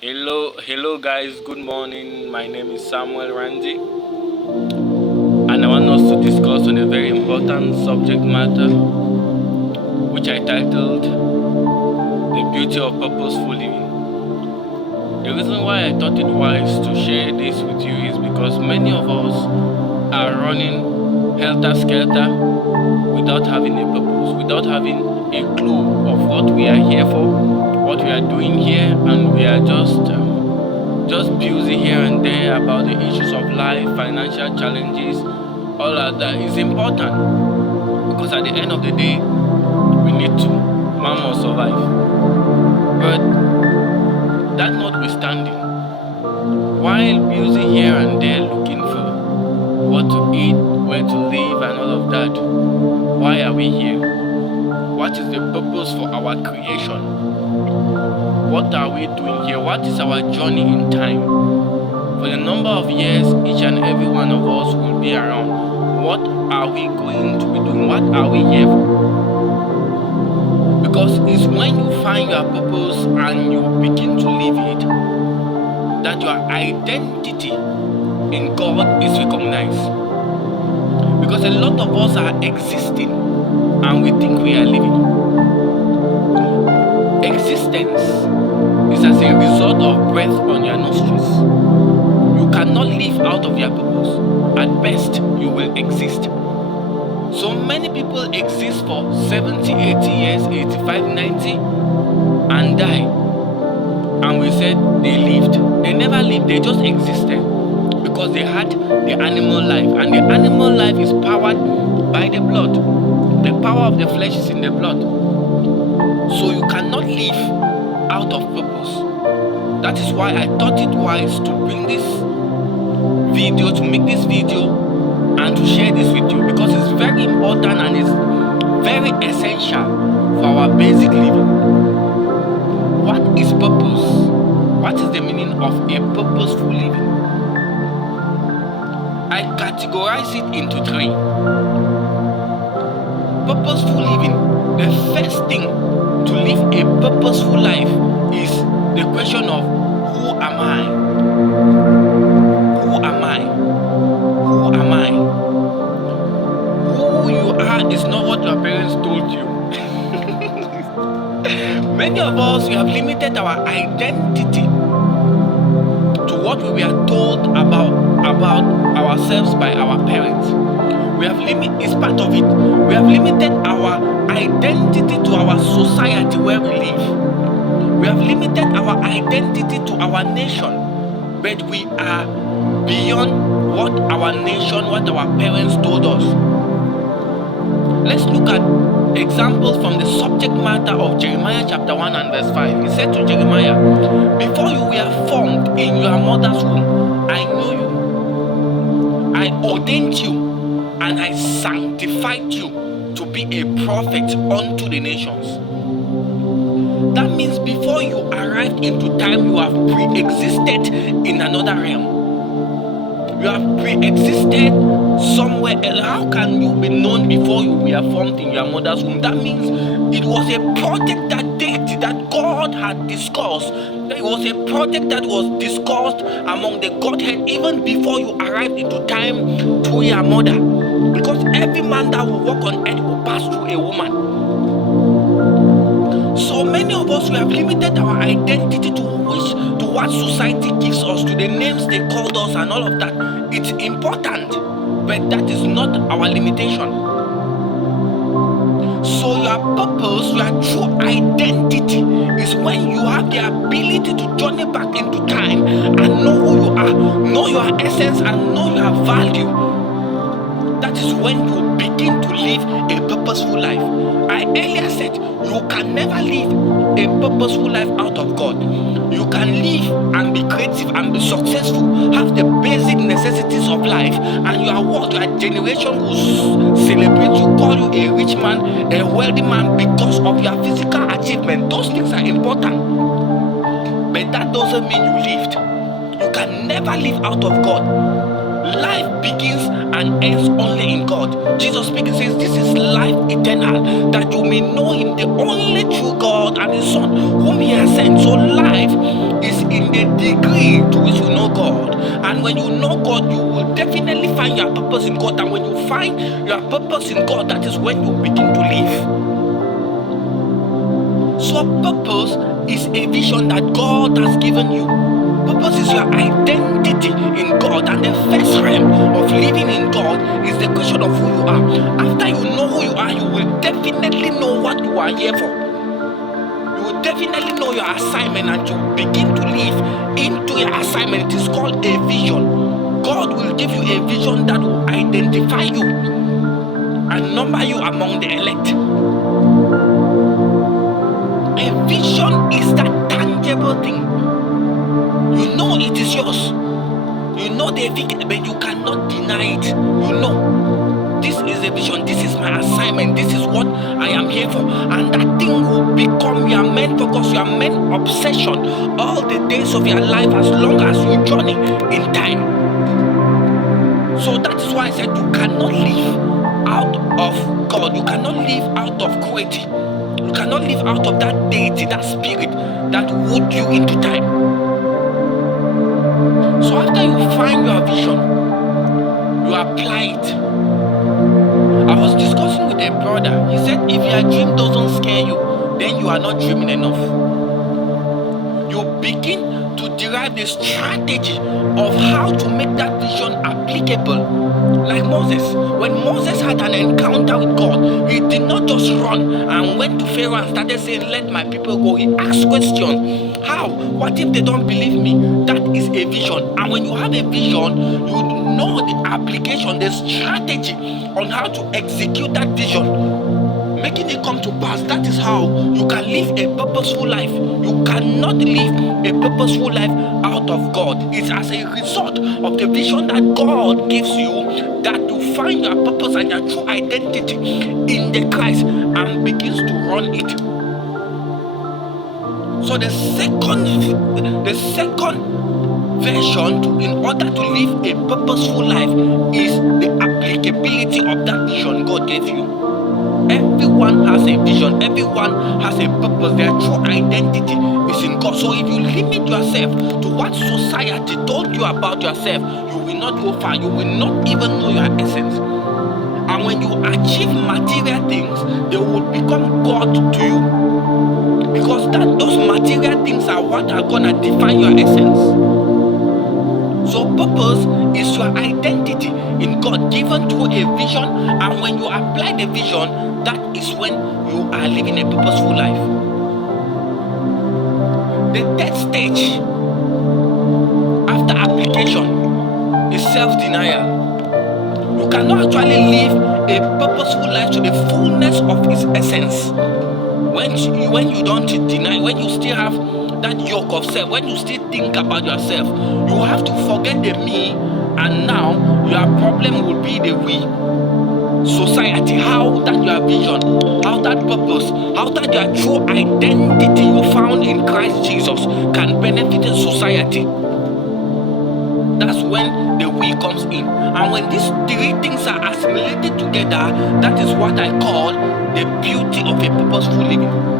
Hello guys, good morning. My name is Samuel Randy, and I want us to discuss on a very important subject matter which I titled The Beauty of Purposeful Living. The reason why I thought it wise to share this with you is because many of us are running helter skelter without having a purpose, without having a clue of what we are here for, what we are doing here, and we are just busy here and there about the issues of life, financial challenges, all of that is important because at the end of the day, we need to. Man must survive. But that notwithstanding, while busy here and there looking for what to eat, where to live, and all of that, why are we here? What is the purpose for our creation? What are we doing here? What is our journey in time? For the number of years each and every one of us will be around, what are we going to be doing? What are we here for? Because it's when you find your purpose and you begin to live it that your identity in God is recognized. Because a lot of us are existing and we think we are living. Existence is as a result of breath on your nostrils. You cannot live out of your purpose. At best, you will exist. So many people exist for 70, 80 years, 85, 90, and die. And we said they lived. They never lived, they just existed. Because they had the animal life. And the animal life is powered by the blood. The power of the flesh is in the blood. So you cannot live out of purpose. That is why I thought it wise to bring this video, to make this video and to share this with you, because it's very important and it's very essential for our basic living. What is purpose? What is the meaning of a purposeful living? I categorize it into three. Purposeful living, the first thing to live a purposeful life is the question of who am I? Who am I? Who am I? Who you are is not what your parents told you. Many of us, we have limited our identity to what we were told about ourselves by our parents. We have it's part of it. We have limited our identity to our society where we live. We have limited our identity to our nation, but we are beyond what our nation, what our parents told us. Let's look at examples from the subject matter of Jeremiah chapter 1 and verse 5. He said to Jeremiah, "Before you were formed in your mother's womb, I knew you. I ordained you and I sanctified you to be a prophet unto the nations." That means before you arrived into time, you have pre-existed in another realm. You have pre-existed somewhere else. How can you be known before you were formed in your mother's womb? That means it was a project that God had discussed. It was a project that was discussed among the Godhead even before you arrived into time through your mother. Because every man that will walk on earth will pass through a woman. So many of us, we have limited our identity to what society gives us, to the names they called us and all of that. It's important, but that is not our limitation. So your purpose, your true identity is when you have the ability to journey back into time and know who you are, know your essence and know your value. That is when you begin to live a purposeful life. I earlier said you can never live a purposeful life out of God. You can live and be creative and be successful, have the basic necessities of life, and your world, your generation will celebrate you, call you a rich man, a wealthy man because of your physical achievement. Those things are important, but that doesn't mean you lived. You can never live out of God. Life begins and ends only in God. Jesus speaking says, "This is life eternal, that you may know Him, the only true God, and His Son, whom He has sent." So life is in when you know God, you will definitely find your purpose in God. And when you find your purpose in God, that is when you begin to live. So purpose is a vision that God has given you. Purpose is your identity in God, and the first realm of living in God is the question of who you are. After you know who you are, you will definitely know what you are here for. You will definitely know your assignment, and you begin to live into your assignment. It is called a vision. God will give you a vision that will identify you and number you among the elect. A vision is that tangible thing. You know it is yours. You know the vision, but you cannot deny it. You know, this is a vision. This is my assignment. This is what I am here for. And that thing will become your main focus, your main obsession all the days of your life, as long as you journey in time. So that is why I said you cannot live out of God. You cannot live out of creativity. You cannot live out of that deity, that spirit that would you into time. So after you find your vision, you apply it. I was discussing with a brother. He said if your dream doesn't scare you, then you are not dreaming enough. You begin to derive the strategy of how to make that vision applicable. Like Moses. When Moses had an encounter with God, he did not just run and went to Pharaoh and started saying, let my people go. He asked questions. How? What if they don't believe me? That is a vision. And when you have a vision, you know the application, the strategy on how to execute that vision, making it come to pass. That is how you can live a purposeful life. You cannot live a purposeful life out of God. It's as a result of the vision that God gives you that you find your purpose and your true identity in the Christ and begins to run it. So the second version in order to live a purposeful life is the applicability of that vision God gave you. Everyone has a vision. Everyone has a purpose. Their true identity is in God. So if you limit yourself to what society told you about yourself, you will not go far. You will not even know your essence. And when you achieve material things, they will become God to you. Because those material things are what are going to define your essence. So purpose is your identity in God given through a vision, and when you apply the vision, that is when you are living a purposeful life. The third stage after application is self-denial. You cannot actually live a purposeful life to the fullness of its essence when you don't deny, when you still have that yoke of self, when you still think about yourself. You have to forget the me, and now your problem will be the we. Society, how that your vision, how that purpose, how that your true identity you found in Christ Jesus can benefit in society. That's when the we comes in. And when these three things are assimilated together, that is what I call the beauty of a purposeful living.